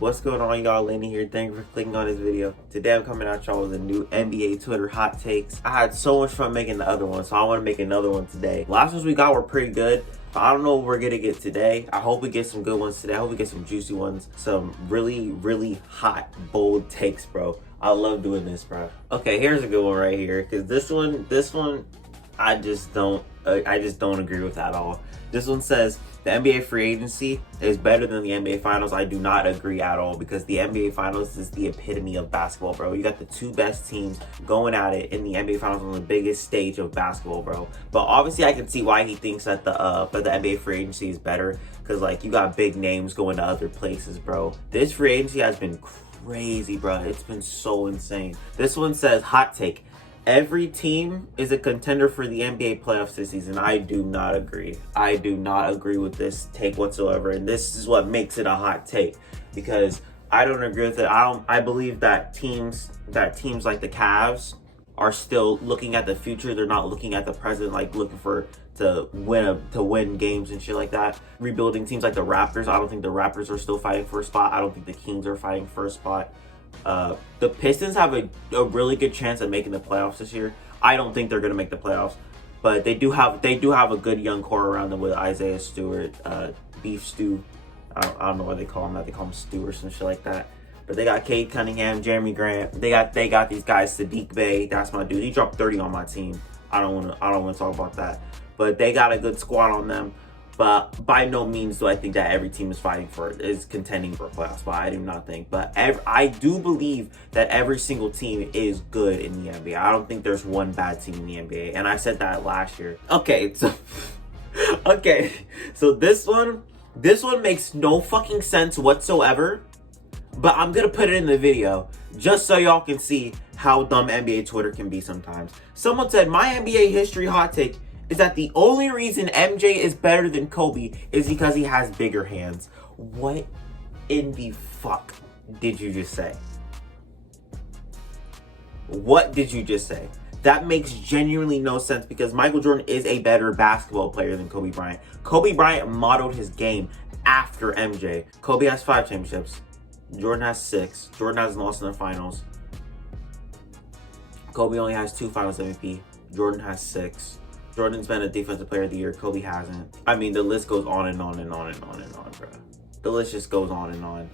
What's going on, y'all? Lenny here. Thank you for clicking on this video. Today I'm coming at y'all with a new NBA Twitter hot takes. I had so much fun making the other one, so I want to make another one today. Last ones we got were pretty good. I don't know what we're gonna get today. I hope we get some good ones today. I hope we get some juicy ones. Some really hot, bold takes, bro. I love doing this, bro. Okay, here's a good one right here. Cause this one, I just don't agree with at all. This one says the NBA free agency is better than the NBA Finals. I do not agree at all because the NBA Finals is the epitome of basketball, bro. You got the two best teams going at it in the NBA Finals on the biggest stage of basketball, bro. But obviously, I can see why he thinks that the NBA free agency is better because like you got big names going to other places, bro. This free agency has been crazy, bro. It's been so insane. This one says hot take. Every team is a contender for the NBA playoffs this season. I do not agree. I do not agree with this take whatsoever. And this is what makes it a hot take because I don't agree with it. I believe that teams like the Cavs are still looking at the future. They're not looking at the present, like looking to win games and shit like that. Rebuilding teams like the Raptors. I don't think the Raptors are still fighting for a spot. I don't think the Kings are fighting for a spot. The Pistons have a really good chance at making the playoffs this year. I don't think they're going to make the playoffs, but they do have a good young core around them with Isaiah Stewart, Beef Stew. I don't know why they call him that. They call him Stew or some shit like that. But they got Cade Cunningham, Jeremy Grant. They got these guys. Sadiq Bey, that's my dude. He dropped 30 on my team. I don't want to talk about that. But they got a good squad on them. But by no means do I think that every team is contending for a playoff spot. I do not think. But I do believe that every single team is good in the NBA. I don't think there's one bad team in the NBA. And I said that last year. Okay, so this one makes no fucking sense whatsoever. But I'm gonna put it in the video just so y'all can see how dumb NBA Twitter can be sometimes. Someone said my NBA history hot take is that the only reason MJ is better than Kobe is because he has bigger hands. What in the fuck did you just say? What did you just say? That makes genuinely no sense because Michael Jordan is a better basketball player than Kobe Bryant. Kobe Bryant modeled his game after MJ. Kobe has 5 championships. Jordan has 6. Jordan hasn't lost in the finals. Kobe only has 2 finals MVP. Jordan has 6. Jordan's been a defensive player of the year. Kobe hasn't. I mean, the list goes on and on and on and on and on, bro. The list just goes on and on.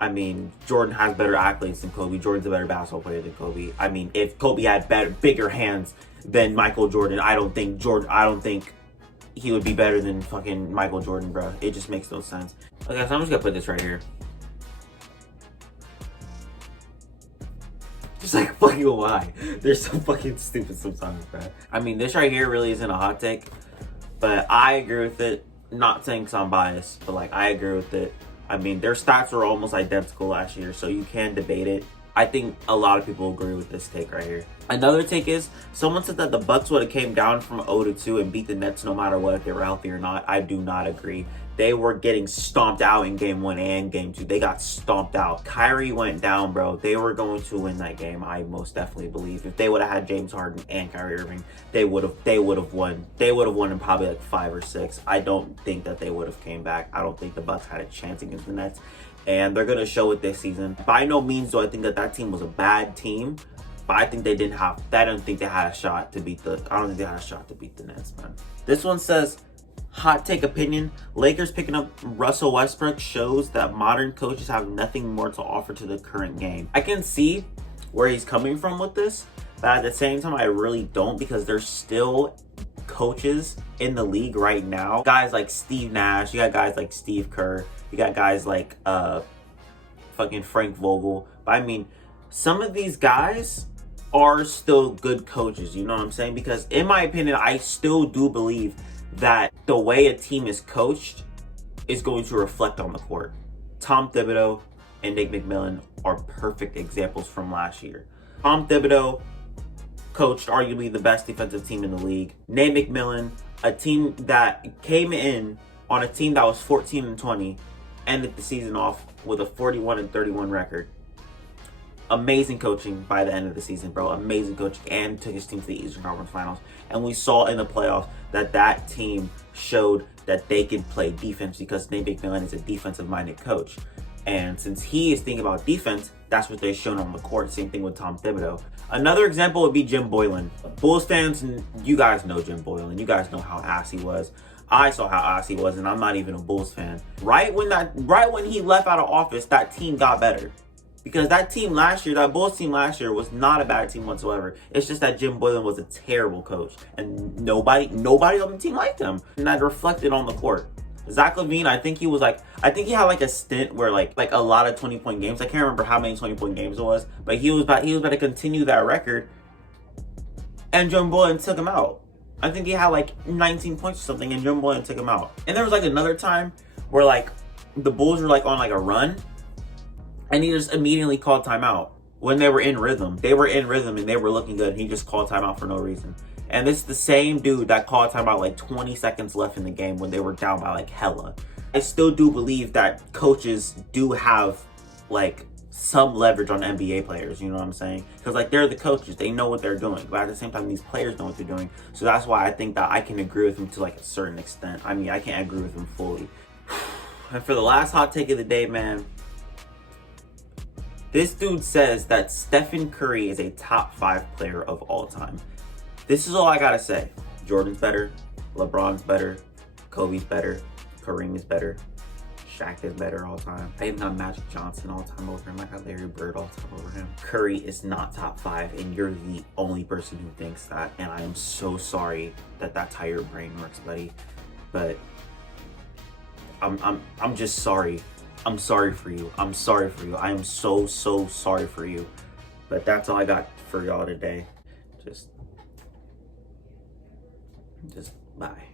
I mean, Jordan has better accolades than Kobe. Jordan's a better basketball player than Kobe. I mean, if Kobe had bigger hands than Michael Jordan, I don't think he would be better than fucking Michael Jordan, bro. It just makes no sense. Okay, so I'm just gonna put this right here. Just like fucking why. They're so fucking stupid sometimes, bro. I mean, this right here really isn't a hot take, but I agree with it. Not saying because I'm biased, but like I agree with it. I mean, their stats were almost identical last year, so you can debate it. I think a lot of people agree with this take right here. Another take is someone said that the Bucks would have came down from 0-2 and beat the Nets no matter what if they were healthy or not. I do not agree. They were getting stomped out in game 1 and game 2. They got stomped out. Kyrie went down, bro. They were going to win that game. I most definitely believe. If they would have had James Harden and Kyrie Irving, they would have won. They would have won in probably like 5 or 6. I don't think that they would have came back. I don't think the Bucks had a chance against the Nets. And they're going to show it this season. By no means do I think that team was a bad team. But I don't think they had a shot to beat the Nets, man. This one says, hot take opinion, Lakers picking up Russell Westbrook shows that modern coaches have nothing more to offer to the current game. I can see where he's coming from with this, but at the same time, I really don't because there's still coaches in the league right now. Guys like Steve Nash, you got guys like Steve Kerr, you got guys like fucking Frank Vogel. But I mean, some of these guys are still good coaches, you know what I'm saying? Because in my opinion, I still do believe that the way a team is coached is going to reflect on the court. Tom Thibodeau and Nick McMillan are perfect examples from last year. Tom Thibodeau coached arguably the best defensive team in the league. Nate McMillan, a team that came in on a team that was 14-20, ended the season off with a 41-31 record. Amazing coaching by the end of the season, bro. Amazing coaching, and took his team to the Eastern Conference Finals. And we saw in the playoffs that team showed that they could play defense because Nate McMillan is a defensive-minded coach. And since he is thinking about defense, that's what they're shown on the court. Same thing with Tom Thibodeau. Another example would be Jim Boylan. Bulls fans, you guys know Jim Boylan. You guys know how ass he was. I saw how ass he was, and I'm not even a Bulls fan. Right when he left out of office, that team got better. Because that team last year, that Bulls team last year was not a bad team whatsoever. It's just that Jim Boylan was a terrible coach. And nobody on the team liked him. And that reflected on the court. Zach LaVine, I think he had like a stint where like a lot of 20-point games. I can't remember how many 20-point games it was, but he was about to continue that record. And Jim Boylan took him out. I think he had like 19 points or something, and Jim Boylan took him out. And there was like another time where like the Bulls were like on like a run, and he just immediately called timeout when they were in rhythm. They were in rhythm and they were looking good, and he just called timeout for no reason. And this is the same dude that called timeout like 20 seconds left in the game when they were down by like hella. I still do believe that coaches do have like some leverage on NBA players, you know what I'm saying? Because like they're the coaches, they know what they're doing. But at the same time, these players know what they're doing. So that's why I think that I can agree with him to like a certain extent. I mean, I can't agree with him fully. And for the last hot take of the day, man, this dude says that Stephen Curry is a top 5 player of all time. This is all I gotta say. Jordan's better, LeBron's better, Kobe's better, Kareem is better, Shaq is better all time. I even got Magic Johnson all time over him. I got Larry Bird all time over him. Curry is not top 5, and you're the only person who thinks that. And I am so sorry that that's how your brain works, buddy. But I'm just sorry. I'm sorry for you. I'm sorry for you. I am so sorry for you. But that's all I got for y'all today. Just bye.